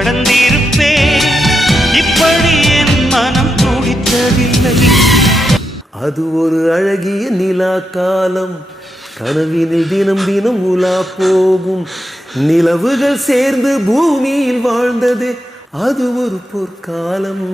கடந்திருப்பேன். இப்படி என் மனம் துடித்ததில்லை. அது ஒரு அழகிய நிலா காலம், கனவினில் தினம் தினம் உலா போகும் நிலவுகள் சேர்ந்து பூமியில் வாழ்ந்தது, அது ஒரு பொற்காலம்.